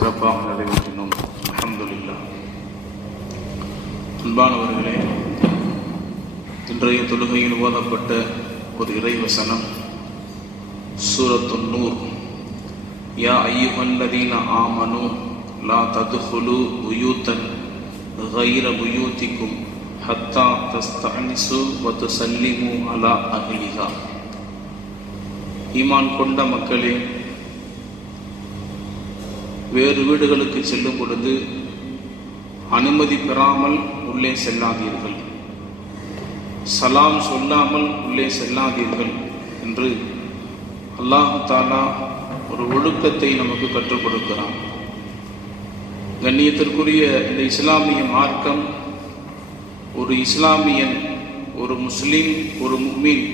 சிறப்பாக நிறைவேற்றினோம். அல்ஹம்துலில்லாஹ். அன்பானவர்களே, இன்றைய தொழுகையில் ஓதப்பட்ட ஒரு இறைவசனம் சூரத்துன் நூர். யா அய்யுஹல்லதீன ஆமனு லா தத்ஹுலு புயூத்தன் கைர புயூத்திக்கும் ஹத்தா தஸ்தஅனிசு வ துஸல்லிமு அலா அஹ்லிஹா. ஈமான் கொண்ட மக்களே, வேறு வீடுகளுக்கு செல்லும் பொழுது அனுமதி பெறாமல் உள்ளே செல்லாதீர்கள், சலாம் சொல்லாமல் உள்ளே செல்லாதீர்கள் என்று அல்லாஹ் தஆலா ஒரு ஒழுக்கத்தை நமக்கு கற்றுக் கொடுக்கிறான். கண்ணியத்திற்குரிய இந்த இஸ்லாமிய மார்க்கம் ஒரு இஸ்லாமியன், ஒரு முஸ்லிம், ஒரு முஃமின்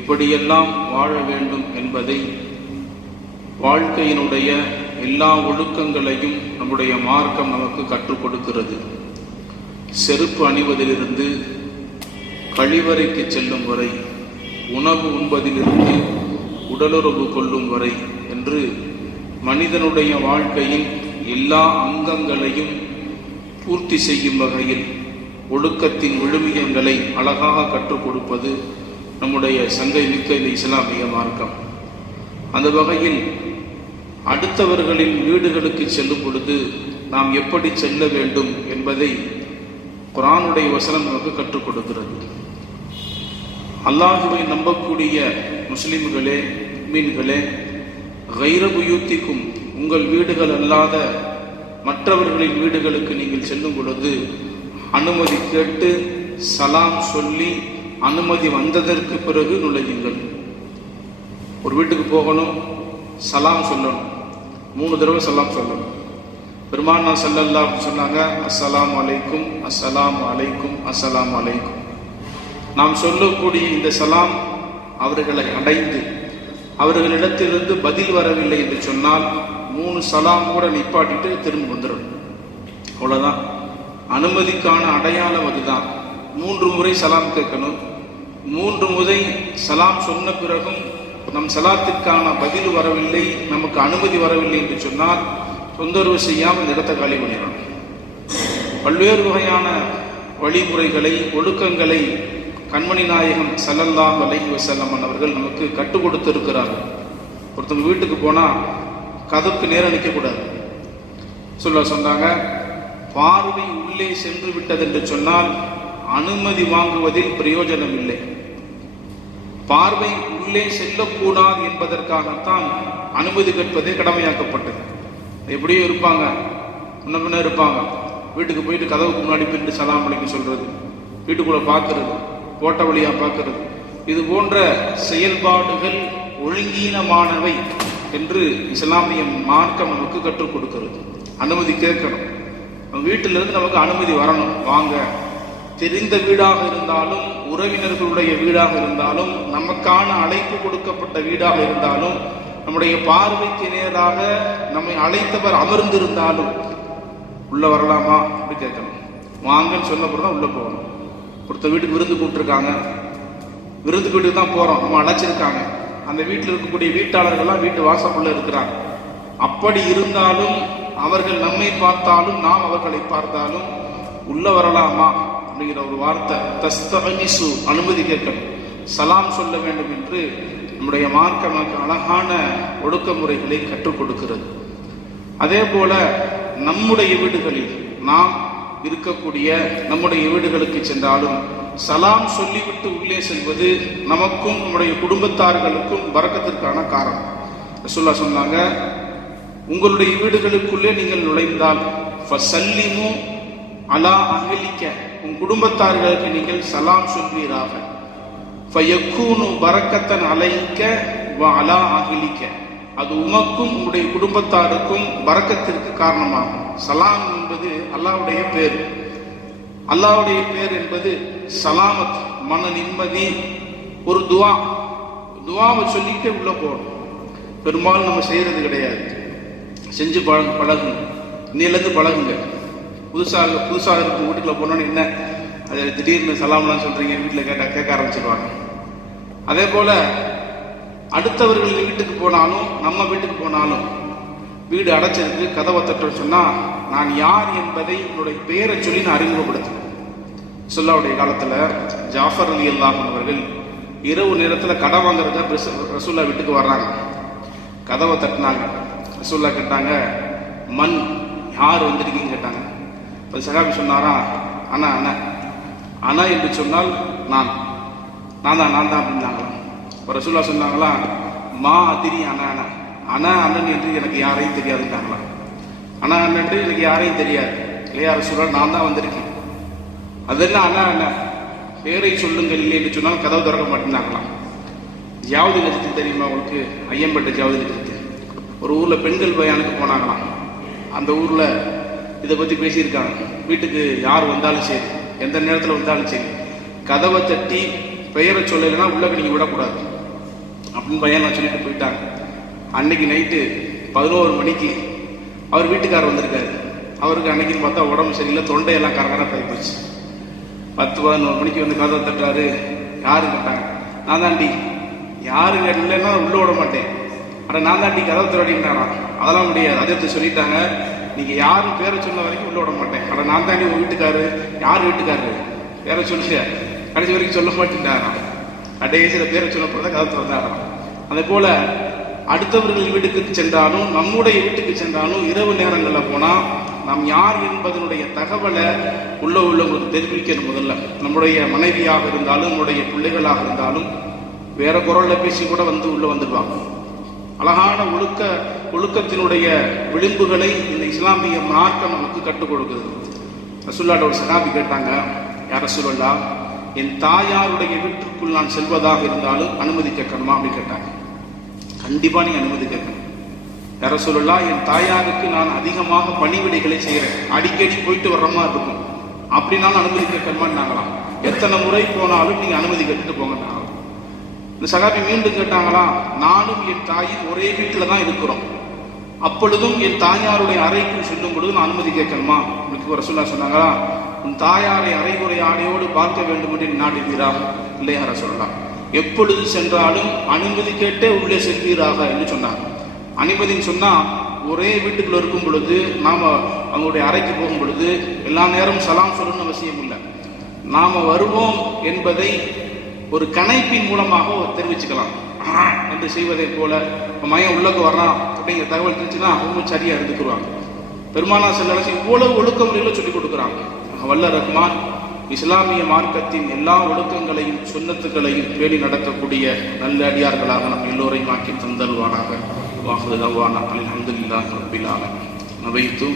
எப்படியெல்லாம் வாழ வேண்டும் என்பதை, வாழ்க்கையினுடைய எல்லா ஒழுக்கங்களையும் நம்முடைய மார்க்கம் நமக்கு கற்றுக் கொடுக்கிறது. செருப்பு அணிவதிலிருந்து கழிவறைக்கு செல்லும் வரை, உணவு உண்பதிலிருந்து உடலுறவு கொள்ளும் வரை என்று மனிதனுடைய வாழ்க்கையின் எல்லா அங்கங்களையும் பூர்த்தி செய்யும் வகையில் ஒழுக்கத்தின் விழுமியங்களை அழகாக கற்றுக் கொடுப்பது நம்முடைய சங்கை மிக்க இந்த இஸ்லாமிய மார்க்கம். அந்த வகையில் அடுத்தவர்களின் வீடுகளுக்கு செல்லும் பொழுது நாம் எப்படி செல்ல வேண்டும் என்பதை குர்ஆனுடைய வசனம் நமக்கு கற்றுக் கொடுக்கிறது. அல்லாஹுவை நம்பக்கூடிய முஸ்லிம்களே, முஃமின்களே, கைர புயூத்திக்கும், உங்கள் வீடுகள் அல்லாத மற்றவர்களின் வீடுகளுக்கு நீங்கள் செல்லும் பொழுது அனுமதி கேட்டு சலாம் சொல்லி அனுமதி வந்ததற்கு பிறகு நுழையுங்கள். ஒரு வீட்டுக்கு போகணும், சலாம் சொல்லணும், 3 தடவை சலாம் சொல்லணும். பெருமானா ஸல்லல்லாஹு அலைஹி சொன்னாங்க, அஸ்ஸலாமு அலைக்கும், அஸ்ஸலாமு அலைக்கும், அஸ்ஸலாமு அலைக்கும். நாம் சொல்லக்கூடிய இந்த சலாம் அவர்களை அடைந்து அவர்களிடத்திலிருந்து பதில் வரவில்லை என்று சொன்னால் 3 சலாம் கூட நிப்பாட்டிட்டு திரும்ப வந்துடணும். அவ்வளவுதான். அனுமதிக்கான அடையாளம் அதுதான். 3 முறை சலாம் கேட்கணும். 3 முறை சலாம் சொன்ன பிறகும் நம் சலாத்திற்கான பதில் வரவில்லை, நமக்கு அனுமதி வரவில்லை என்று சொன்னால் தொந்தரவு செய்யாமல் இந்த இடத்தை காலி பண்ணிடணும். பல்வேறு வகையான வழிமுறைகளை, ஒழுக்கங்களை கண்மணி நாயகம் ஸல்லல்லாஹு அலைஹி வஸல்லம் அவர்கள் நமக்கு கற்றுக் கொடுத்திருக்கிறார்கள். ஒருத்தவங்க வீட்டுக்கு போனா கதவுக்கு நேரம் நிற்கக்கூடாது. சொன்னாங்க, பார்வை உள்ளே சென்று விட்டது என்று சொன்னால் அனுமதி வாங்குவதில் பிரயோஜனம் இல்லை. பார்வை உள்ளே செல்லக்கூடாது என்பதற்காகத்தான் அனுமதி கேட்பதே கடமையாக்கப்பட்டது. எப்படியோ இருப்பாங்க, முன்ன பின்ன இருப்பாங்க. வீட்டுக்கு போயிட்டு கதவுக்கு முன்னாடி போயிட்டு சலாம் அலைக்கும் சொல்றது, வீட்டுக்குள்ள பார்க்கறது, போட்ட வழியா பார்க்கறது, இது போன்ற செயல்பாடுகள் ஒழுங்கீனமானவை என்று இஸ்லாமிய மார்க்கம் நமக்கு கற்றுக் கொடுக்கிறது. அனுமதி கேட்கணும். வீட்டிலிருந்து நமக்கு அனுமதி வரணும். வாங்க. தெரிந்த வீடாக இருந்தாலும், உறவினர்களுடைய வீடாக இருந்தாலும், நமக்கான அழைப்பு கொடுக்கப்பட்ட வீடாக இருந்தாலும், நம்முடைய பார்வைக்கு நேராக நம்மை அழைத்தவர் அமர்ந்திருந்தாலும் உள்ள வரலாமா அப்படி கேட்கணும். வாங்கன்னு சொன்ன பிறகு தான் உள்ள போகணும். ஒருத்தர் வீட்டுக்கு விருந்து கூப்பிட்டுருக்காங்க, விருந்துக்கு வீட்டுக்கு தான் போறோம், நம்ம அழைச்சிருக்காங்க. அந்த வீட்டில் இருக்கக்கூடிய வீட்டாளர்கள்லாம் வீட்டு வாசப்புள்ள இருக்கிறாங்க. அப்படி இருந்தாலும் அவர்கள் நம்மை பார்த்தாலும் நாம் அவர்களை பார்த்தாலும் உள்ள வரலாமா அப்படிங்கிற ஒரு வார்த்தை, தஸ்தஅனிசு, அனுமதி கேட்கணும், சலாம் சொல்ல வேண்டும் என்று நம்முடைய மார்க்கம் நமக்கு அழகான ஒழுக்கமுறைகளை கற்றுக் கொடுக்கிறது. அதே போல நம்முடைய வீடுகளில் நாம் இருக்கக்கூடிய நம்முடைய வீடுகளுக்கு சென்றாலும் சலாம் சொல்லிவிட்டு உள்ளே செல்வது நமக்கும் நம்முடைய குடும்பத்தார்களுக்கும் பரக்கத்திற்கான காரணம். ரசூலுல்லாஹ் சொன்னாங்க, உங்களுடைய வீடுகளுக்குள்ளே நீங்கள் நுழைந்தால் ஃபஸல்லிமு அலா அஹ்லிக, உன் குடும்பத்தார்களுக்கு நீங்கள் சலாம் சொல்வீராக. ஃபயக்கூனு பரக்கத்தன் அலைக்க வ அலா அஹ்லிக, அது உமக்கும் உங்களுடைய குடும்பத்தாருக்கும் பரக்கத்திற்கு காரணமாகும். சலாம் என்பது அல்லாஹ்வுடைய பேர். அல்லாஹ்வுடைய பேர் என்பது சலாமத், மன நிம்மதி, ஒரு துவாவை சொல்லிக்கிட்டே உள்ள போகணும். பெரும்பாலும் நம்ம செய்யறது கிடையாது. செஞ்சு பழகுங்க, இன்னிலிருந்து பழகுங்க. புதுசாக இருக்கும் வீட்டுக்குள்ள போனோன்னு என்ன அது திடீர்னு சலாம்லாம் சொல்றீங்க, வீட்டில் கேட்க ஆரம்பிச்சிருவாங்க. அதே போல அடுத்தவர்களின் வீட்டுக்கு போனாலும் நம்ம வீட்டுக்கு போனாலும் வீடு அடைச்சிருக்கு, கதவை தட்ட சொன்னா நான் யார் என்பதை என்னுடைய பேரை சொல்லி நான் அறிமுகப்படுத்தேன். ரசூலுல்லாஹ்வுடைய காலத்துல ஜாஃபர் ரலியல்லாஹு அன்ஹு அவர்கள் இரவு நேரத்தில் கடை வாங்குறதுக்கு ரசூலுல்லாஹ் வீட்டுக்கு வர்றாங்க. கதவை தட்டினாங்க. ரசூலுல்லாஹ் கேட்டாங்க, மண், யார் வந்திருக்கீங்க கேட்டாங்க. இப்போ சஹாபி சொன்னாரா, அண்ணா அண்ணா அண்ணா என்று சொன்னால் நான் தான் அப்படின்னாங்களா. இப்போ ரசூலுல்லாஹ் சொன்னாங்களா, மா அதிரி அண்ணா அண்ணா அண்ணா அண்ணன் என்று எனக்கு யாரையும் தெரியாதுட்டாங்களா. அண்ணா அண்ணன் எனக்கு யாரையும் தெரியாது இல்லையா ரசூலுல்லாஹ், நான் தான் வந்திருக்கேன். அதெல்லாம் அண்ணா அண்ணா பேரை சொல்லுங்கள் இல்லை என்று சொன்னால் கதவு திறக்க மாட்டேன்னாங்களாம். ஜாவது நிறுத்தி தெரியுமா உங்களுக்கு? ஐயம்பேட்டை ஜாவது நிறுத்தி ஒரு ஊரில் பெண்கள் பயானுக்கு போனாங்களாம். அந்த ஊரில் இதை பற்றி பேசியிருக்காங்க. வீட்டுக்கு யார் வந்தாலும் சரி, எந்த நேரத்தில் வந்தாலும் சரி, கதவை தட்டி பெயரை சொல்லலைன்னா உள்ளக்கு நீங்கள் விடக்கூடாது அப்படின்னு பையன் சொல்லிட்டு போயிட்டாங்க. அன்னைக்கு நைட்டு 11 மணிக்கு அவர் வீட்டுக்காரர் வந்திருக்காரு. அவருக்கு அன்னைக்குன்னு பார்த்தா உடம்பு சரியில்லை, தொண்டையெல்லாம் கரகரப்பாகி போச்சு. 10-11 மணிக்கு வந்து கதவை தட்டுறாரு. யாரு கேட்டாங்க. நான் தாண்டி. யாரு இல்லைன்னா உள்ள விட மாட்டேன். ஆனால் நான் தாண்டி கதவை திறடினாராம். அதெல்லாம் முடியாது, அதை சொல்லிட்டாங்க. நீங்க யாரும் பேரை சொன்ன வரைக்கும் உள்ள விட மாட்டேன். ஆனால் நான் தாண்டி உங்க வீட்டுக்காரு. யார் வீட்டுக்காரு? பேரை சொல்லுங்க. கடைசி வரைக்கும் சொல்ல மாட்டேன்டாராம். கடைசியில் பேரை சொல்ல போறதா கதவை திறந்தாராம். அதே போல அடுத்தவர்கள் வீட்டுக்கு சென்றாலும் நம்முடைய வீட்டுக்கு சென்றாலும் இரவு நேரங்களில் போனா நாம் யார் என்பதனுடைய தகவலை உள்ளவங்களுக்கு தெரிவிக்கணும். முதல்ல நம்முடைய மனைவியாக இருந்தாலும் நம்முடைய பிள்ளைகளாக இருந்தாலும் வேற குரல்ல பேசி கூட உள்ள வந்துடுவாங்க. அழகான ஒழுக்கத்தினுடைய விளிம்புகளை இந்த இஸ்லாமிய மார்க்கம் நமக்கு கற்றுக் கொடுக்குது. ரசூலுல்லாஹ்ட்ட ஒரு சஹாபி கேட்டாங்க, யார் ரசூலுல்லாஹ், என் தாயாருடைய வீட்டுக்குள் நான் செல்வதாக இருந்தாலும் அனுமதி கேட்கணுமா அப்படின்னு கேட்டாங்க. கண்டிப்பா நீங்க அனுமதி கேட்கணும். யார் ரசூலுல்லாஹ், என் தாயாருக்கு நான் அதிகமாக பணிவிடைகளை செய்யறேன், அடிக்கடி போயிட்டு வர்ற மாதிரி இருக்கும், அப்படின்னாலும் அனுமதி கேட்கணுமான்னாங்களாம். எத்தனை முறை போனாலும் நீங்க அனுமதி கேட்டுட்டு போங்க. இந்த சகாபி மீண்டும் கேட்டாங்களாம், நானும் என் தாயும் ஒரே வீட்டில் தான் இருக்கிறோம், அப்பொழுதும் என் தாயாருடைய அறைக்கு செல்லும் பொழுது நான் அனுமதி கேட்கணுமா? ரசூலுல்லாஹ் சொன்னாங்களா, உன் தாயாரை அரைகுறை ஆடையோடு பார்க்க வேண்டும் என்று நாடுவீரா? இல்லையா ரசூலுல்லாஹ், எப்பொழுது சென்றாலும் அனுமதி கேட்டே உள்ளே செல்வீராக என்று சொன்னாங்க. அனுமதின்னு சொன்னா ஒரே வீட்டுக்குள்ள இருக்கும் பொழுது நாம அவங்களுடைய அறைக்கு போகும் பொழுது எல்லா நேரமும் சலாம் சொல்லணும்னு அவசியம் இல்லை. நாம வருவோம் என்பதை ஒரு கணைப்பின் மூலமாக தெரிவிச்சுக்கலாம் என்று செய்வதை போல, மையம் உள்ளக்கு வர்றான் அப்படிங்கிற தகவல் தெரிஞ்சுன்னா அவங்க சரியா இருந்துக்குருவாங்க. பெருமானார் ஸல்லல்லாஹு அலைஹி வஸல்லம் இவ்வளவு ஒழுக்க முறைகளை சொல்லிக் கொடுக்குறாங்க. வல்ல ரஹ்மான் இஸ்லாமிய மார்க்கத்தின் எல்லா ஒழுக்கங்களையும் சுன்னத்துக்களையும் பேணி நடத்தக்கூடிய நல்ல அடியார்களாக நம் எல்லோரையும் ஆக்கி தந்தல்வானாக. வாஹிரு தஅவானா அல்ஹம்துலில்லாஹி ரப்பில் ஆலமீன். நவைத்து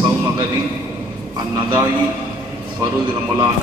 ஸௌம கதி அன் நதாயி ஃபருது ரமலான